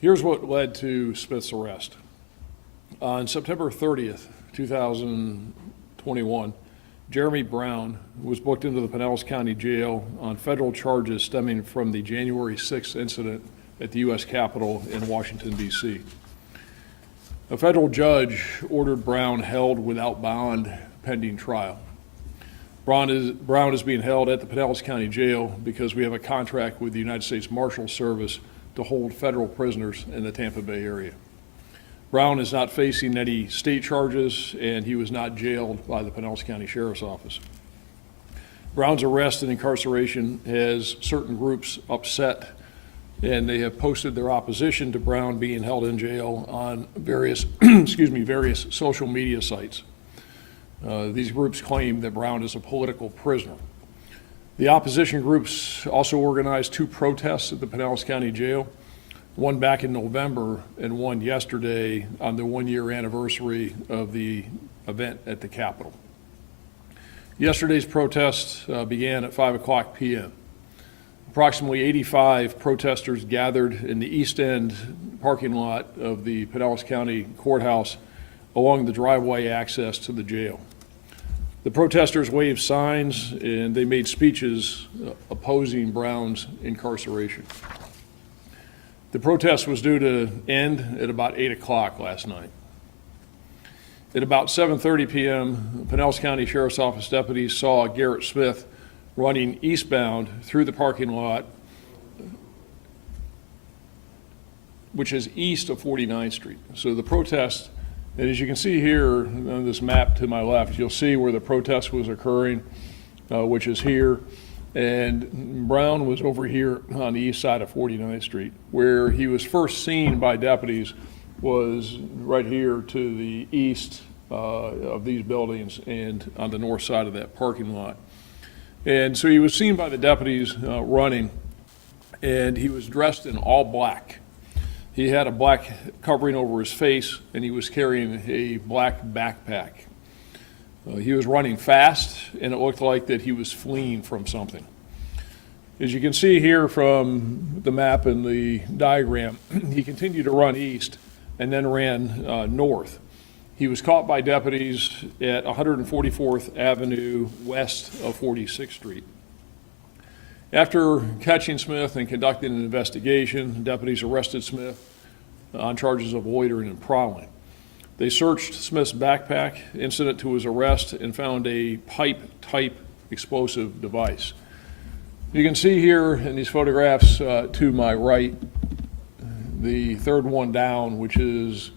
Here's what led to Smith's arrest. On September 30th, 2021, Jeremy Brown was booked into the Pinellas County Jail on federal charges stemming from the January 6th incident at the U.S. Capitol in Washington, D.C. A federal judge ordered Brown held without bond pending trial. Brown is being held at the Pinellas County Jail because we have a contract with the United States Marshal Service to hold federal prisoners in the Tampa Bay area. Brown is not facing any state charges, and he was not jailed by the Pinellas County Sheriff's Office. Brown's arrest and incarceration has certain groups upset, and they have posted their opposition to Brown being held in jail on various, various social media sites. These groups claim that Brown is a political prisoner. The opposition groups also organized 2 protests at the Pinellas County Jail, one back in November and one yesterday on the 1-year anniversary of the event at the Capitol. Yesterday's protest began at 5:00 p.m. Approximately 85 protesters gathered in the east end parking lot of the Pinellas County Courthouse along the driveway access to the jail. The protesters waved signs and they made speeches opposing Brown's incarceration. The protest was due to end at about 8 o'clock last night. At about 7:30 p.m., Pinellas County Sheriff's Office deputies saw Garrett Smith running eastbound through the parking lot, which is east of 49th Street. So the protest, and as you can see here on this map to my left, you'll see where the protest was occurring, which is here. And Brown was over here on the east side of 49th Street. Where he was first seen by deputies was right here to the east of these buildings and on the north side of that parking lot. And so he was seen by the deputies running, and he was dressed in all black. He had a black covering over his face, and he was carrying a black backpack. He was running fast, and it looked like that he was fleeing from something. As you can see here from the map and the diagram, he continued to run east and then ran north. He was caught by deputies at 144th Avenue west of 46th Street. After catching Smith and conducting an investigation, deputies arrested Smith on charges of loitering and prowling. They searched Smith's backpack incident to his arrest and found a pipe-type explosive device. You can see here in these photographs to my right, the third one down, which is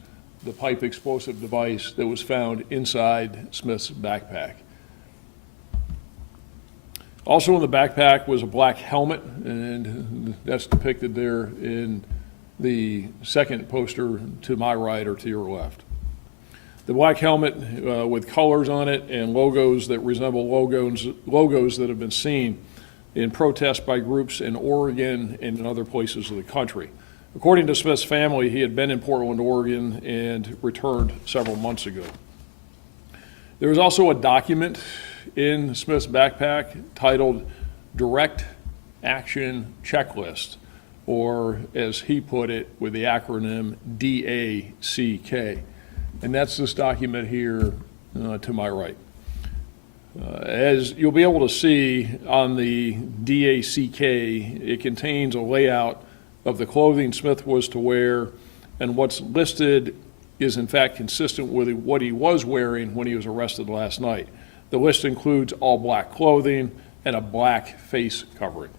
the pipe explosive device that was found inside Smith's backpack. Also in the backpack was a black helmet, and that's depicted there in the second poster to my right or to your left. The black helmet with colors on it and logos that resemble logos that have been seen in protests by groups in Oregon and in other places of the country. According to Smith's family, he had been in Portland, Oregon, and returned several months ago. There was also a document in Smith's backpack titled Direct Action Checklist, or as he put it with the acronym DACK. And that's this document here to my right. As you'll be able to see on the DACK, it contains a layout of the clothing Smith was to wear, and what's listed is in fact consistent with what he was wearing when he was arrested last night. The list includes all black clothing and a black face covering.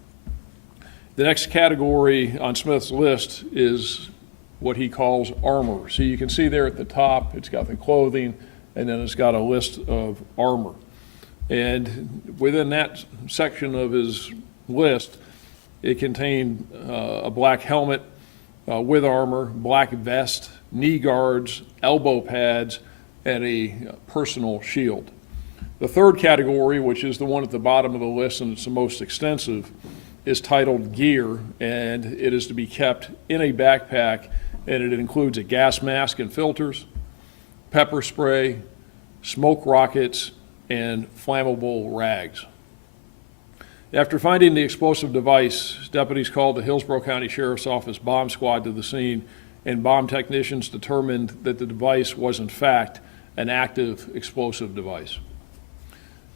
The next category on Smith's list is what he calls armor. So you can see there at the top, it's got the clothing, and then it's got a list of armor. And within that section of his list, it contained a black helmet with armor, black vest, knee guards, elbow pads, and a personal shield. The third category, which is the one at the bottom of the list and it's the most extensive, is titled gear, and it is to be kept in a backpack, and it includes a gas mask and filters, pepper spray, smoke rockets, and flammable rags. After finding the explosive device, deputies called the Hillsborough County Sheriff's Office bomb squad to the scene, and bomb technicians determined that the device was in fact an active explosive device.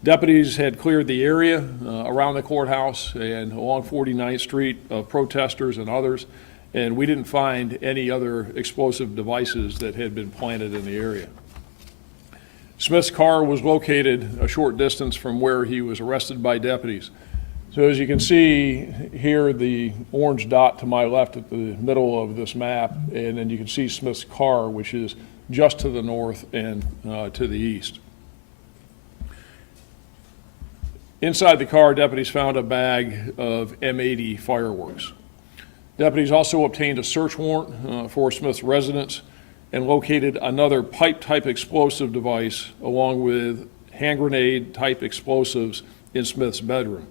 Deputies had cleared the area around the courthouse and along 49th Street of protesters and others, and we didn't find any other explosive devices that had been planted in the area. Smith's car was located a short distance from where he was arrested by deputies. So as you can see here, the orange dot to my left at the middle of this map, and then you can see Smith's car, which is just to the north and to the east. Inside the car, deputies found a bag of M80 fireworks. Deputies also obtained a search warrant for Smith's residence and located another pipe-type explosive device along with hand grenade-type explosives in Smith's bedroom.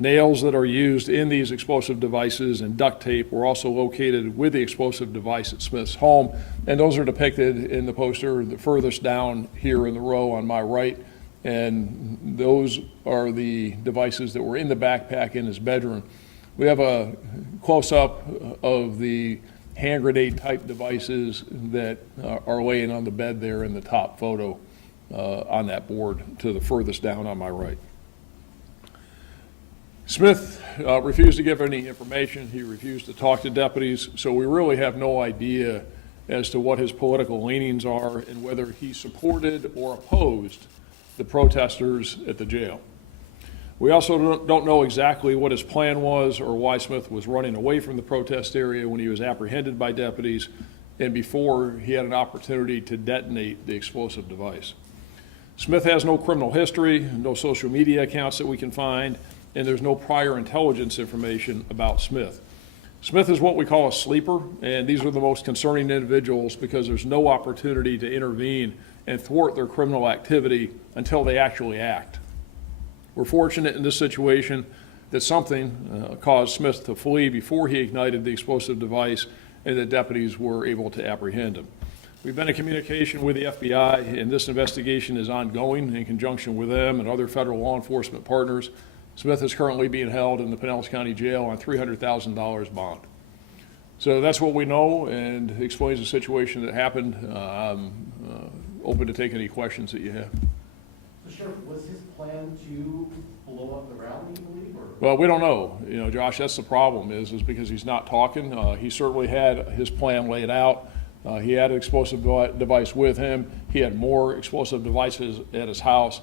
Nails that are used in these explosive devices and duct tape were also located with the explosive device at Smith's home, and those are depicted in the poster the furthest down here in the row on my right. And those are the devices that were in the backpack in his bedroom. We have a close-up of the hand grenade type devices that are laying on the bed there in the top photo on that board to the furthest down on my right. Smith refused to give any information. He refused to talk to deputies, so we really have no idea as to what his political leanings are and whether he supported or opposed the protesters at the jail. We also don't know exactly what his plan was or why Smith was running away from the protest area when he was apprehended by deputies and before he had an opportunity to detonate the explosive device. Smith has no criminal history, no social media accounts that we can find, and there's no prior intelligence information about Smith. Smith is what we call a sleeper, and these are the most concerning individuals because there's no opportunity to intervene and thwart their criminal activity until they actually act. We're fortunate in this situation that something caused Smith to flee before he ignited the explosive device and the deputies were able to apprehend him. We've been in communication with the FBI, and this investigation is ongoing in conjunction with them and other federal law enforcement partners. Smith is currently being held in the Pinellas County Jail on $300,000 bond. So that's what we know and explains the situation that happened. I'm open to take any questions that you have. So, Sheriff, was his plan to blow up the rally, you believe? Or? Well, we don't know. You know, Josh, that's the problem is because he's not talking. He certainly had his plan laid out. He had an explosive device with him. He had more explosive devices at his house.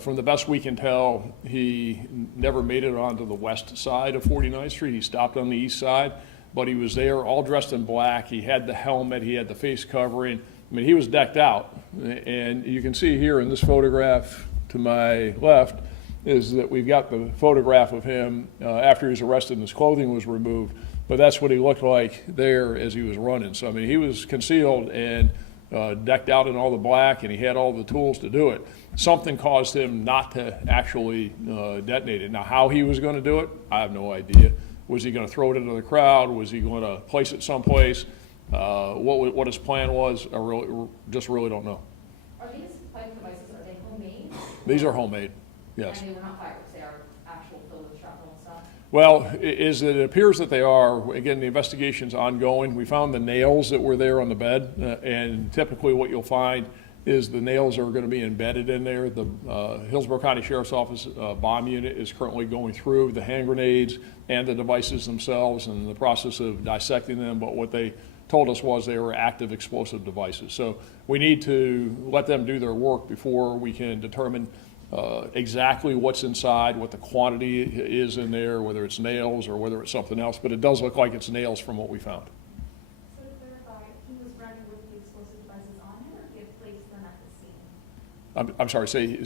From the best we can tell, he never made it onto the west side of 49th Street. He stopped on the east side, but he was there all dressed in black. He had the helmet, he had the face covering. I mean, he was decked out. And you can see here in this photograph to my left is that we've got the photograph of him after he was arrested and his clothing was removed. But that's what he looked like there as he was running. So, I mean, he was concealed and decked out in all the black, and he had all the tools to do it. Something caused him not to actually detonate it. Now, how he was going to do it, I have no idea. Was he going to throw it into the crowd? Was he going to place it someplace? What his plan was, I really don't know. Are these pipe devices, are they homemade? These are homemade, yes. And they were not fireworks, they are actual filled with shrapnel and stuff? Well, it appears that they are. Again, the investigation's ongoing. We found the nails that were there on the bed, and typically what you'll find is the nails are going to be embedded in there. The Hillsborough County Sheriff's Office bomb unit is currently going through the hand grenades and the devices themselves and in the process of dissecting them, but what they told us was they were active explosive devices. So we need to let them do their work before we can determine exactly what's inside, what the quantity is in there, whether it's nails or whether it's something else, but it does look like it's nails from what we found. So to clarify, he was running with the explosive devices on him, or he had placed them at the scene? I'm sorry, say, Had he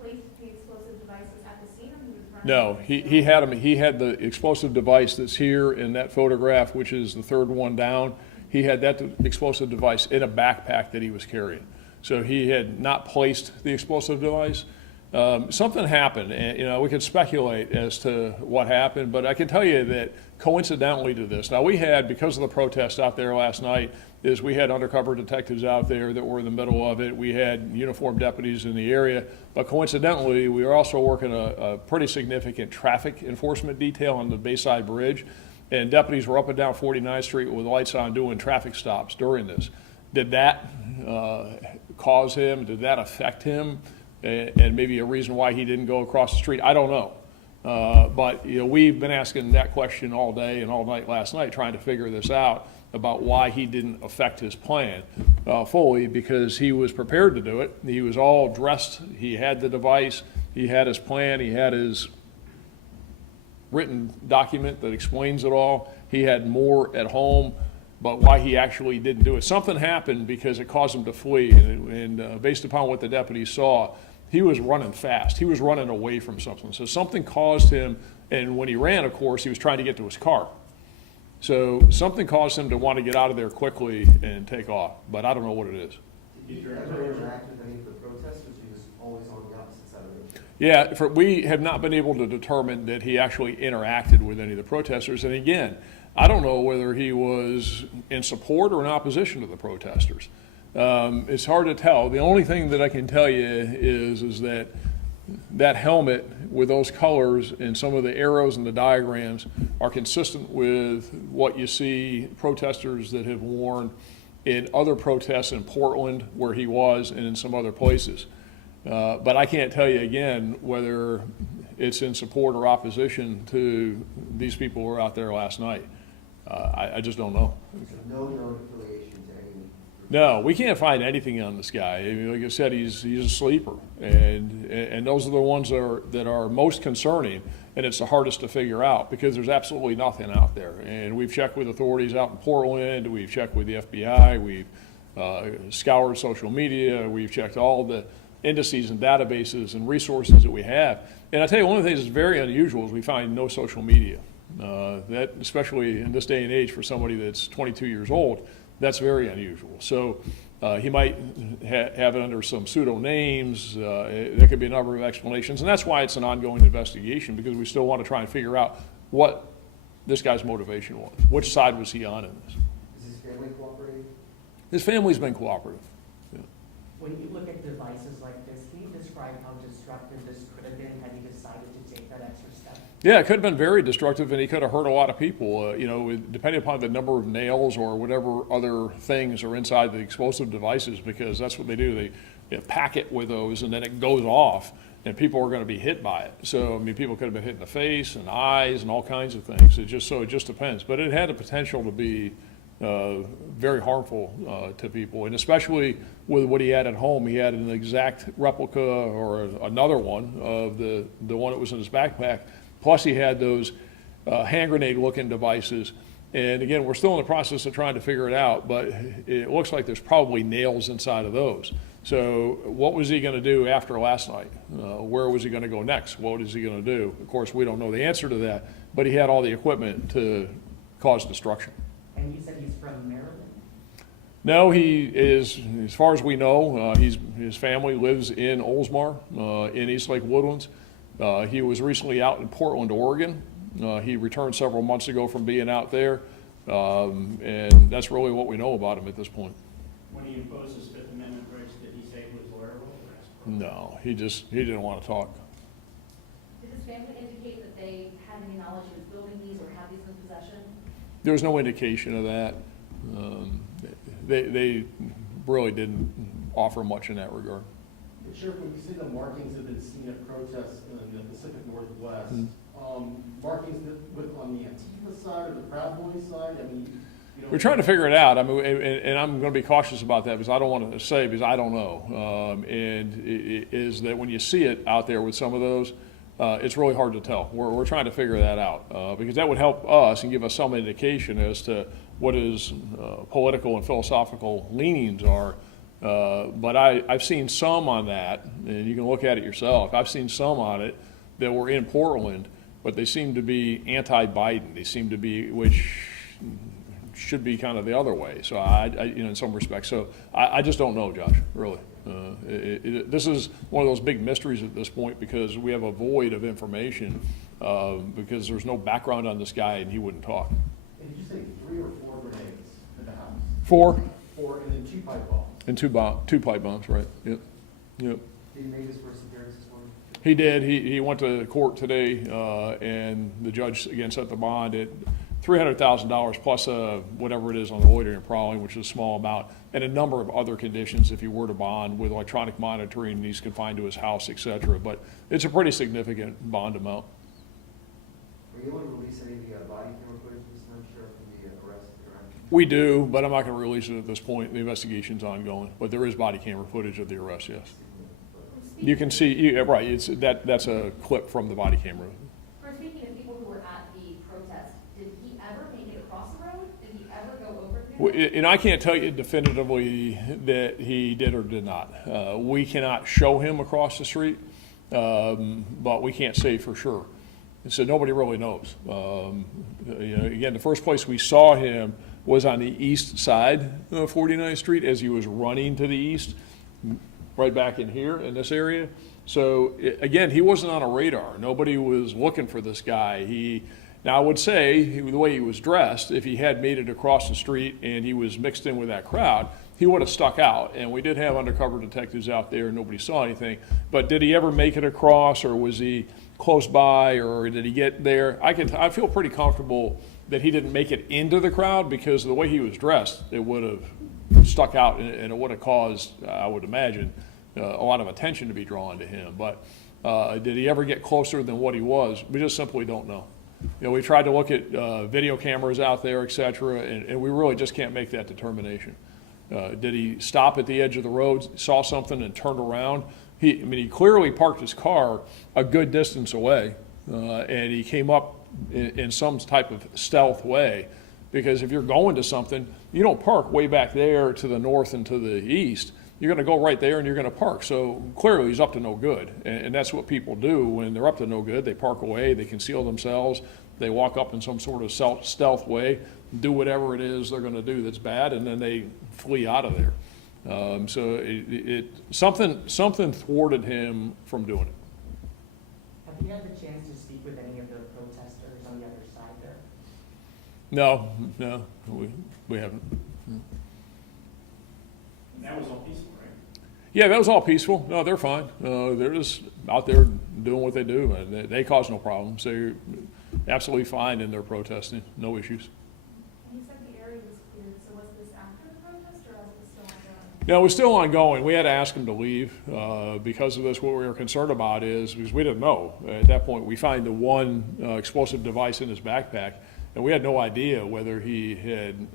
placed the explosive devices at the scene, or he was running? no, he had them. He had the explosive device that's here in that photograph, which is the third one down. He had that explosive device in a backpack that he was carrying. So he had not placed the explosive device. Something happened, and, we could speculate as to what happened, but I can tell you that coincidentally to this, now we had, because of the protest out there last night, is we had undercover detectives out there that were in the middle of it. We had uniformed deputies in the area, but coincidentally, we were also working a pretty significant traffic enforcement detail on the Bayside Bridge, and deputies were up and down 49th Street with lights on doing traffic stops during this. Did that cause him? Did that affect him? And maybe a reason why he didn't go across the street? I don't know. But we've been asking that question all day and all night last night, trying to figure this out about why he didn't affect his plan fully, because he was prepared to do it. He was all dressed. He had the device. He had his plan. He had his written document that explains it all. He had more at home, but why he actually didn't do it. Something happened because it caused him to flee, and based upon what the deputies saw, he was running fast. He was running away from something. So something caused him, and when he ran, of course, he was trying to get to his car. So something caused him to want to get out of there quickly and take off, but I don't know what it is. Did you ever interact with any of the protesters? He was always on the opposite side of it. Yeah, we have not been able to determine that he actually interacted with any of the protesters. And again, I don't know whether he was in support or in opposition to the protesters. It's hard to tell. The only thing that I can tell you is that that helmet with those colors and some of the arrows and the diagrams are consistent with what you see protesters that have worn in other protests in Portland where he was and in some other places. But I can't tell you again whether it's in support or opposition to these people who were out there last night. I just don't know. So no known affiliation to any? No, we can't find anything on this guy. I mean, like I said, he's a sleeper, and those are the ones that are most concerning, and it's the hardest to figure out because there's absolutely nothing out there. And we've checked with authorities out in Portland, we've checked with the FBI, we've scoured social media, we've checked all the indices and databases and resources that we have. And I tell you, one of the things that's very unusual is we find no social media. That, especially in this day and age for somebody that's 22 years old, that's very unusual. So he might have it under some pseudo names. There could be a number of explanations, and that's why it's an ongoing investigation, because we still want to try and figure out what this guy's motivation was. Which side was he on in this? Is his family cooperating? His family's been cooperative. Yeah. When you look at devices like this, can you describe how destructive this could have been had he decided to take that extra step? Yeah, it could have been very destructive, and he could have hurt a lot of people, depending upon the number of nails or whatever other things are inside the explosive devices, because that's what they do. They pack it with those, and then it goes off, and people are going to be hit by it. So, I mean, people could have been hit in the face and eyes and all kinds of things. It just depends. But it had the potential to be very harmful to people, and especially with what he had at home. He had an exact replica or another one of the one that was in his backpack. Plus, he had those hand grenade-looking devices. And again, we're still in the process of trying to figure it out, but it looks like there's probably nails inside of those. So what was he going to do after last night? Where was he going to go next? What is he going to do? Of course, we don't know the answer to that, but he had all the equipment to cause destruction. And you said he's from Maryland? No, he is, as far as we know, his family lives in Oldsmar, in East Lake Woodlands. He was recently out in Portland, Oregon. He returned several months ago from being out there, and that's really what we know about him at this point. When he imposed his Fifth Amendment rights, did he say he was lawyerable? No, he didn't want to talk. Did his family indicate that they had any knowledge he was building these or had these in possession? There was no indication of that. They really didn't offer much in that regard. Sheriff, when you say the markings have been seen at protests in the Pacific Northwest, markings on the Antifa side or the Proud Boys side, I mean, We're trying to figure it out. I mean, and I'm going to be cautious about that because I don't want to say, because I don't know. Is that when you see it out there with some of those, it's really hard to tell. We're trying to figure that out because that would help us and give us some indication as to what his political and philosophical leanings are. But I've seen some on that, and you can look at it yourself. I've seen some on it that were in Portland, but they seem to be anti-Biden. They seem to be, which should be kind of the other way. So you know, in some respects. So I just don't know, Josh, really. This is one of those big mysteries at this point because we have a void of information because there's no background on this guy and he wouldn't talk. And did you say 3 or 4 grenades in the house? 4 4, and then 2 pipe bombs? and 2 pipe bombs, right? Yep. Yep. Did he make his first appearance this morning? He did. He went to court today, and the judge again set the bond at $300,000 plus whatever it is on the loitering and prowling, which is a small amount, and a number of other conditions if he were to bond with electronic monitoring, he's confined to his house, et cetera. But it's a pretty significant bond amount. Were you able to release any of the body camera footage, Mr. Lynch, from the arrest? We do, but I'm not going to release it at this point. The investigation's ongoing, but there is body camera footage of the arrest, yes. You can see, yeah, right, that's a clip from the body camera. For speaking of people who were at the protest, did he ever make it across the road? Did he ever go over there? And I can't tell you definitively that he did or did not. We cannot show him across the street, but we can't say for sure. And so nobody really knows. You know, again, the first place we saw him was on the east side of 49th Street as he was running to the east, right back in here in this area. So again, he wasn't on a radar. Nobody was looking for this guy. Now I would say the way he was dressed, if he had made it across the street and he was mixed in with that crowd, he would have stuck out. And we did have undercover detectives out there. Nobody saw anything. But did he ever make it across, or was he close by, or did he get there? I feel pretty comfortable that he didn't make it into the crowd because of the way he was dressed, it would have stuck out and it would have caused, I would imagine, a lot of attention to be drawn to him. But did he ever get closer than what he was? We just simply don't know. You know, we tried to look at video cameras out there, et cetera, and we really just can't make that determination. Did he stop at the edge of the road, saw something and turned around? He clearly parked his car a good distance away, and he came up in some type of stealth way, because if you're going to something, you don't park way back there to the north and to the east. You're going to go right there and you're going to park. So clearly he's up to no good, and that's what people do when they're up to no good. They park away, they conceal themselves, they walk up in some sort of stealth way, do whatever it is they're going to do that's bad, and then they flee out of there. So something thwarted him from doing it. Have you had the chance to speak with any of the protesters on the other side there? No, we haven't. That was all peaceful, right? Yeah, that was all peaceful. No, they're fine. They're just out there doing what they do, and they cause no problems. They're absolutely fine in their protesting, no issues. And you said the area was cleared, so was this after the protest or was it still ongoing? No, it was still ongoing. We had to ask them to leave because of this. What we were concerned about is because we didn't know. At that point, we find the one explosive device in his backpack, and we had no idea whether he had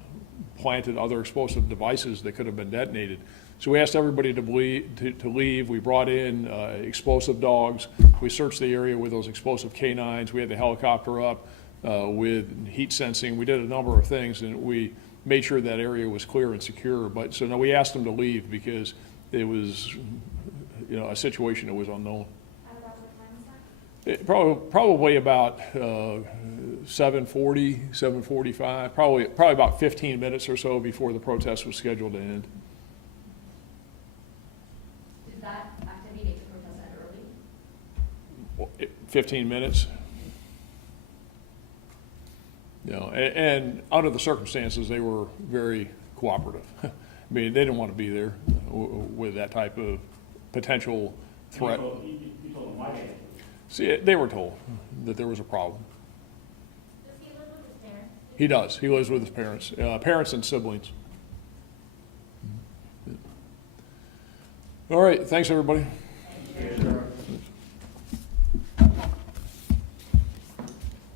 planted other explosive devices that could have been detonated. So we asked everybody to leave. We brought in explosive dogs. We searched the area with those explosive canines. We had the helicopter up with heat sensing. We did a number of things, and we made sure that area was clear and secure. But so no, we asked them to leave because it was, you know, a situation that was unknown. At about what time was that? Probably about 7:40, 7:45, probably about 15 minutes or so before the protest was scheduled to end. Did that activity make the protest end early? 15 minutes. You know, and under the circumstances, they were very cooperative. I mean, they didn't want to be there with that type of potential threat. You told them why they had to. See, they were told that there was a problem. Does he live with his parents? He does. He lives with his parents and siblings. All right. Thanks, everybody. Thank you.